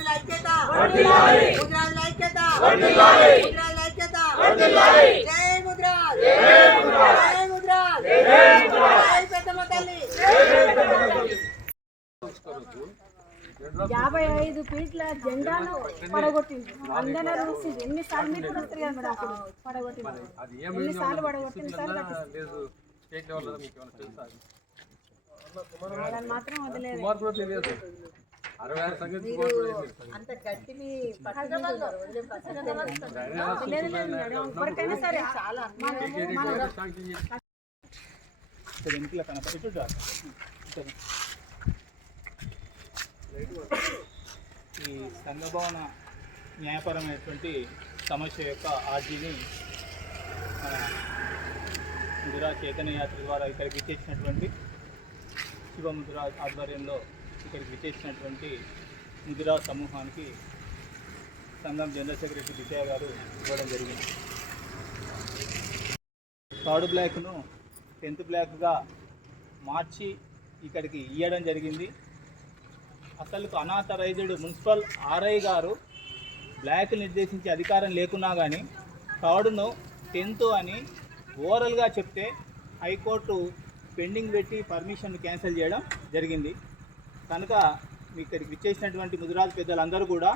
ముద్రాజుల ఐక్యత ముద్రాజుల ఐక్యత ముద్రాజుల ఐక్యత జై ముద్రాజ్ జై ముద్రాజ్ జై పెద్దమ్మ తల్లి 55 ఫీట్ల జెండాను పడగొట్టింది. అందరూ చూసి ఎన్నిసార్లు మీరు కూడా వస్తారు కదా అప్పుడు పడగొట్టింది. ఎన్నిసార్లు పడగొట్టింది సార్ మాత్రం వదిలేదు. ఎవరికైనా సరే ఈ సంఘభవన న్యాయపరమైనటువంటి సమస్య యొక్క ఆర్జీని మన ముదిరాజ్ చైతన్య యాత్ర ద్వారా ఇక్కడికి విచ్చేసినటువంటి శివ ముదిరాజ్ ఆధ్వర్యంలో ఇక్కడికి విచ్చేసినటువంటి ముదిరాజ్ సమూహానికి సంఘం జనరల్ సెక్రటరీ దిశ గారు ఇవ్వడం జరిగింది. థర్డ్ బ్లాక్ను 10th బ్లాక్గా మార్చి ఇక్కడికి ఇవ్వడం జరిగింది. అసలు అనాథరైజ్డ్ మున్సిపల్ ఆర్ఐ గారు బ్లాక్ నిర్దేశించే అధికారం లేకున్నా కానీ థర్డ్ను 10th అని ఓవరాల్గా చెప్తే హైకోర్టు పెండింగ్ పెట్టి పర్మిషన్ క్యాన్సిల్ చేయడం జరిగింది. కనుక ఇక్కడికి విచ్చేసినటువంటి ముదిరాజు పెద్దలందరూ కూడా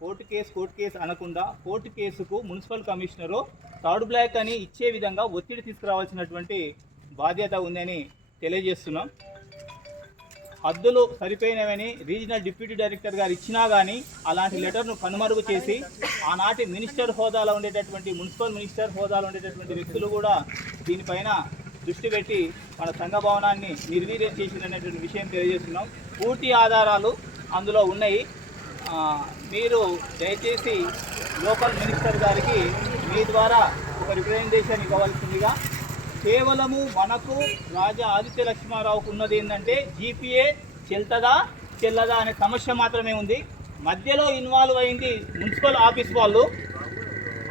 కోర్టు కేసు అనకుండా కోర్టు కేసుకు మున్సిపల్ కమిషనరు థర్డ్ బ్లాక్ అని ఇచ్చే విధంగా ఒత్తిడి తీసుకురావాల్సినటువంటి బాధ్యత ఉందని తెలియజేస్తున్నాం. హద్దులు సరిపోయినవని రీజనల్ డిప్యూటీ డైరెక్టర్ గారు ఇచ్చినా కానీ అలాంటి లెటర్ను కనుమరుగు చేసి ఆనాటి మినిస్టర్ హోదాలో ఉండేటటువంటి మున్సిపల్ మినిస్టర్ హోదాలో ఉండేటటువంటి వ్యక్తులు కూడా దీనిపైన దృష్టి పెట్టి మన సంఘ భవనాన్ని నిర్వీర్యం చేసిందనేటువంటి విషయం తెలియజేస్తున్నాం. పూర్తి ఆధారాలు అందులో ఉన్నాయి. మీరు దయచేసి లోకల్ మినిస్టర్ గారికి మీ ద్వారా ఒక రిప్రజెంటేషన్ ఇవ్వవలసిందిగా. కేవలము మనకు రాజా ఆదిత్య లక్ష్మారావుకు ఉన్నది ఏంటంటే జీపీఏ చెల్లదా అనే సమస్య మాత్రమే ఉంది. మధ్యలో ఇన్వాల్వ్ అయింది మున్సిపల్ ఆఫీస్ వాళ్ళు.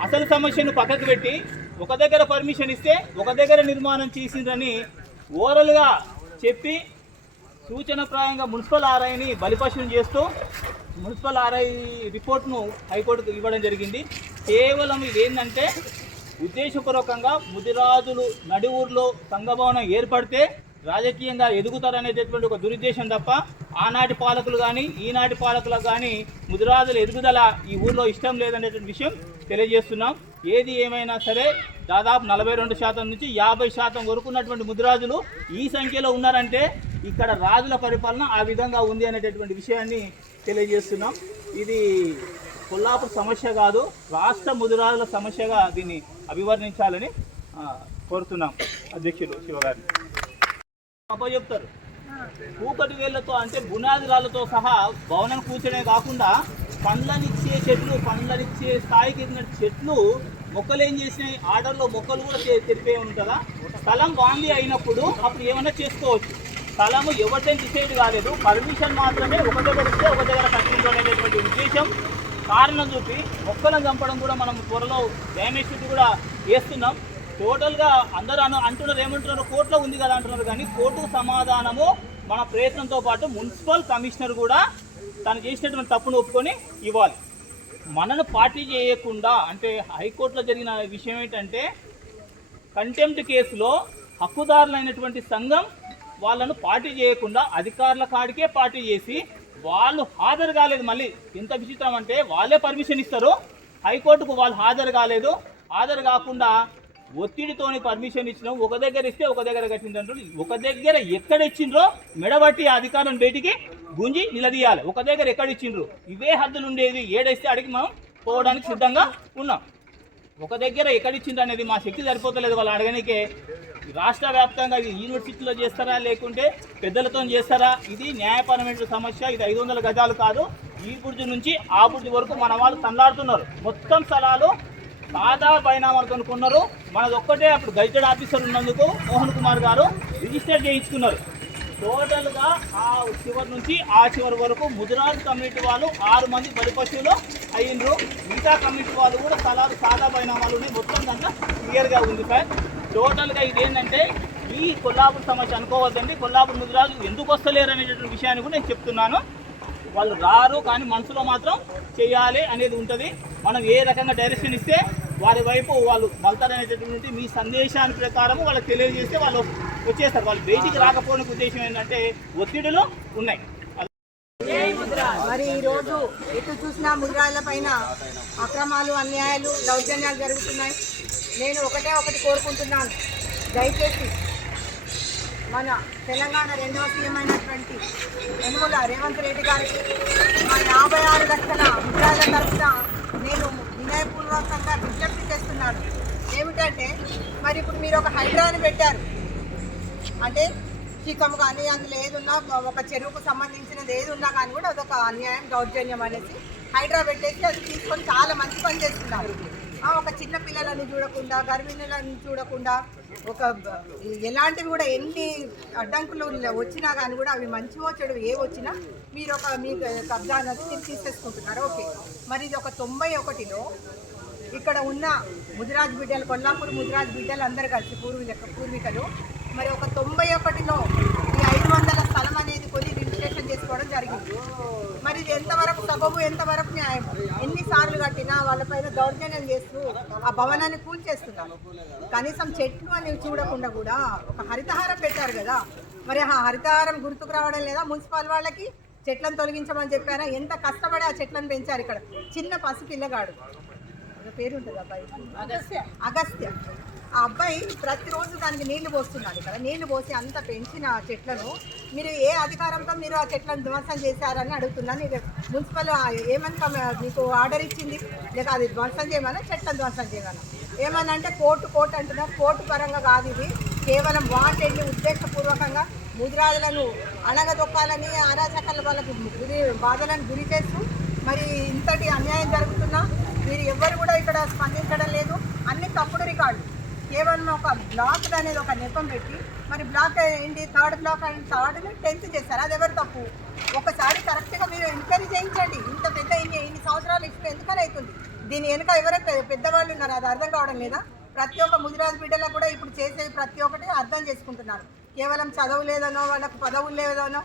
అసలు సమస్యను పక్కకు పెట్టి ఒక దగ్గర పర్మిషన్ ఇస్తే ఒక దగ్గర నిర్మాణం చేసిందని ఓవరాల్గా చెప్పి సూచనప్రాయంగా మున్సిపల్ ఆర్ఐని బలిపశువుని చేస్తూ మున్సిపల్ ఆర్ఐ రిపోర్ట్ను హైకోర్టుకు ఇవ్వడం జరిగింది. కేవలం ఇదేంటంటే ఉద్దేశపూర్వకంగా ముదిరాజులు నడిఊర్లో సంఘభవనం ఏర్పడితే రాజకీయంగా ఎదుగుతారనేటటువంటి ఒక దురుద్దేశం తప్ప ఆనాటి పాలకులు కానీ ఈనాటి పాలకులకు కానీ ముదిరాజుల ఎదుగుదల ఈ ఊర్లో ఇష్టం లేదనేటువంటి విషయం తెలియజేస్తున్నాం. ఏది ఏమైనా సరే దాదాపు 42% నుంచి 50% వరకు ఉన్నటువంటి ముదిరాజులు ఈ సంఖ్యలో ఉన్నారంటే ఇక్కడ రాజుల పరిపాలన ఆ విధంగా ఉంది అనేటటువంటి విషయాన్ని తెలియజేస్తున్నాం. ఇది కొల్లాపూర్ సమస్య కాదు, రాష్ట్ర ముదిరాజుల సమస్యగా దీన్ని అభివర్ణించాలని కోరుతున్నాం. అధ్యక్షులు శివగారిని అప్పచెప్తారు. కూకటి వేళ్లతో అంటే బునాది రాళ్లతో సహా భవనం కూర్చోనే కాకుండా పండ్లనిచ్చే స్థాయికి ఎదిగిన చెట్లు మొక్కలు ఏం చేసినాయి, ఆర్డర్లో మొక్కలు కూడా తెరిపే ఉంటుందా? స్థలం వాంది అయినప్పుడు అప్పుడు ఏమన్నా చేసుకోవచ్చు. స్థలము ఎవరిని డిసైడ్ కాలేదు, పర్మిషన్ మాత్రమే ఒక దగ్గర ఇస్తే ఒక దగ్గర కట్టించడం అనేటువంటి ఉద్దేశం కారణం చూపి మొక్కలను చంపడం కూడా మనం త్వరలో డ్యామేజ్ షీట్ కూడా వేస్తున్నాం. టోటల్గా అందరూ అంటున్నారు, ఏమంటున్నారు, కోర్టులో ఉంది కదా అంటున్నారు. కానీ కోర్టుకు సమాధానము మన ప్రయత్నంతో పాటు మున్సిపల్ కమిషనర్ కూడా తను చేసినటువంటి తప్పును ఒప్పుకొని ఇవ్వాలి. మనను పార్టీ చేయకుండా అంటే హైకోర్టులో జరిగిన విషయం ఏంటంటే కంటెంప్ట్ కేసులో హక్కుదారులైనటువంటి సంఘం వాళ్ళను పార్టీ చేయకుండా అధికారుల కాడికే పార్టీ చేసి వాళ్ళు హాజరు కాలేదు. మళ్ళీ ఎంత విచిత్రం అంటే వాళ్ళే పర్మిషన్ ఇస్తారు, హైకోర్టుకు వాళ్ళు హాజరు కాలేదు. హాజరు కాకుండా ఒత్తిడితోని పర్మిషన్ ఇచ్చినాం. ఒక దగ్గర ఇస్తే ఒక దగ్గర కట్టిందంటారు. ఒక దగ్గర ఎక్కడ ఇచ్చిండ్రో మెడబట్టి ఆ అధికారం బయటికి గుంజి నిలదీయాలి. ఒక దగ్గర ఎక్కడ ఇచ్చిండ్రు, ఇవే హద్దులు ఉండేది. ఏడైస్తే అడిగి మనం పోవడానికి సిద్ధంగా ఉన్నాం. ఒక దగ్గర ఎక్కడ ఇచ్చిండ్రు అనేది మా శక్తి సరిపోతలేదు వాళ్ళు అడగనికే. రాష్ట్ర వ్యాప్తంగా ఇది యూనివర్సిటీలో చేస్తారా లేకుంటే పెద్దలతో చేస్తారా? ఇది న్యాయపరమైన సమస్య. ఇది 500 గజాలు కాదు, ఈ బుర్జు నుంచి ఆ బుర్జు వరకు మన వాళ్ళు తల్లాడుతున్నారు. మొత్తం స్థలాలు సాదా బైనామాలతో కొన్నారు. మనది ఒక్కటే అప్పుడు గజెటెడ్ ఆఫీసర్ ఉన్నందుకు మోహన్ కుమార్ గారు రిజిస్టర్ చేయించుకున్నారు. టోటల్గా ఆ చివరి నుంచి ఆ చివరి వరకు ముదిరాజ్ కమ్యూనిటీ వాళ్ళు 6 మంది బలిపశువులు అయ్యిండ్రు. మిగతా కమ్యూనిటీ వాళ్ళు కూడా స్థలాలు సాదా బైనామాలు ఉన్నాయి. మొత్తం దాంట్లో క్లియర్గా ఉంది సార్. టోటల్గా ఇదేంటంటే ఈ కొల్లాపూర్ సమస్య అనుకోవద్దండి. కొల్లాపూర్ ముదిరాజు ఎందుకు వస్తలేరు అనేటటువంటి విషయాన్ని కూడా నేను చెప్తున్నాను. వాళ్ళు రారు, కానీ మనసులో మాత్రం చేయాలి అనేది ఉంటుంది. మనం ఏ రకంగా డైరెక్షన్ ఇస్తే వారి వైపు వాళ్ళు మళ్తారనేటటువంటి మీ సందేశాన్ని ప్రకారం వాళ్ళకి తెలియజేస్తే వాళ్ళు వచ్చేస్తారు. వాళ్ళు బయటికి రాకపోవడానికి ఉద్దేశం ఏంటంటే ఒత్తిడులు ఉన్నాయి. మరి ఈరోజు ఎటు చూసినా ముద్రాల పైన అక్రమాలు, అన్యాయాలు, దౌర్జన్యాలు జరుగుతున్నాయి. నేను ఒకటి కోరుకుంటున్నాను, దయచేసి మన తెలంగాణ రెండవ సీఎం అయినటువంటి యనమల రేవంత్ రెడ్డి గారికి మా 56 లక్షల ముద్రాల తరఫున నేను వినయపూర్వకంగా విజ్ఞప్తి చేస్తున్నాను. ఏమిటంటే మరి ఇప్పుడు మీరు ఒక హైడ్రాని పెట్టారు అంటే చికం కానీ అందులో ఏదున్నా ఒక చెరువుకు సంబంధించినది ఏది ఉన్నా కానీ కూడా అదొక అన్యాయం, దౌర్జన్యం అనేసి హైడ్రా పెట్టేసి అది తీసుకొని చాలా మంచి పని చేస్తున్నారు. ఒక చిన్న పిల్లలని చూడకుండా, గర్భిణులను చూడకుండా, ఒక ఎలాంటివి కూడా ఎన్ని అడ్డంకులు వచ్చినా కానీ కూడా అవి మంచివో చెడు ఏ వచ్చినా మీరు మీ కబ్జా అనేది మీరు తీసేసుకుంటున్నారు. ఓకే, మరి ఇది ఒక 91లో ఇక్కడ ఉన్న ముదిరాజ్ బిడ్డలు, కొల్లాపూర్ ముదిరాజ్ బిడ్డలు అందరు కలిసి పూర్వీకులు మరి ఒక 91లో ఈ 500 స్థలం అనేది కొని రిజిస్ట్రేషన్ చేసుకోవడం జరిగింది. మరి ఇది ఎంతవరకు సబబు, ఎంతవరకు న్యాయం? ఎన్నిసార్లు కట్టినా వాళ్ళపైన దౌర్జన్యం చేస్తూ ఆ భవనాన్ని కూల్చేస్తున్నారు. కనీసం చెట్లు అని చూడకుండా కూడా ఒక హరితహారం పెట్టారు కదా, మరి ఆ హరితహారం గుర్తుకు రావడం లేదా? మున్సిపల్ వాళ్ళకి చెట్లను తొలగించమని చెప్పారా? ఎంత కష్టపడి ఆ చెట్లను పెంచారు. ఇక్కడ చిన్న పసిపిల్లగాడు, పేరు ఉంటుంది అబ్బాయి, అగస్త్య. ఆ అబ్బాయి ప్రతిరోజు దానికి నీళ్లు పోస్తున్నారు. ఇక్కడ నీళ్లు పోసి అంత పెంచిన చెట్లను మీరు ఏ అధికారంతో మీరు ఆ చెట్లను ధ్వంసం చేశారని అడుగుతున్నాను. ఇది మున్సిపల్ ఏమన్నా మీకు ఆర్డర్ ఇచ్చింది, లేక అది ధ్వంసం చేయమన్నా, చెట్లను ధ్వంసం చేయమన్నా? ఏమన్నా అంటే కోర్టు అంటున్నారు. కోర్టు పరంగా కాదు, ఇది కేవలం వాంటెడ్ని ఉద్దేశపూర్వకంగా ముదిరాజులను అణగదొక్కాలని, అరాచకాల వాళ్ళకు బాధలను గురి చేస్తూ మరి ఇంతటి అన్యాయం జరుగుతున్నా మీరు ఎవ్వరు కూడా ఇక్కడ స్పందించడం లేదు. అన్ని తప్పుడు రికార్డు, కేవలం ఒక బ్లాక్ అనేది ఒక నెపం పెట్టి మరి బ్లాక్ ఏంటి, 3rd black and 3rd 10th చేస్తారు. అది ఎవరు తప్పు? ఒకసారి కరెక్ట్గా మీరు ఎంక్వైరీ చేయించండి. ఇంత పెద్ద ఇన్ని సంవత్సరాలు ఇప్పుడు ఎందుకని అవుతుంది? దీని వెనుక ఎవరైతే పెద్దవాళ్ళు ఉన్నారు అది అర్థం కావడం లేదా? ప్రతి ఒక్క ముదిరాజు బిడ్డలకు కూడా ఇప్పుడు చేసే ప్రతి ఒక్కటి అర్థం చేసుకుంటున్నారు. కేవలం చదువు లేదనో, వాళ్ళకు పదవులు లేదనో,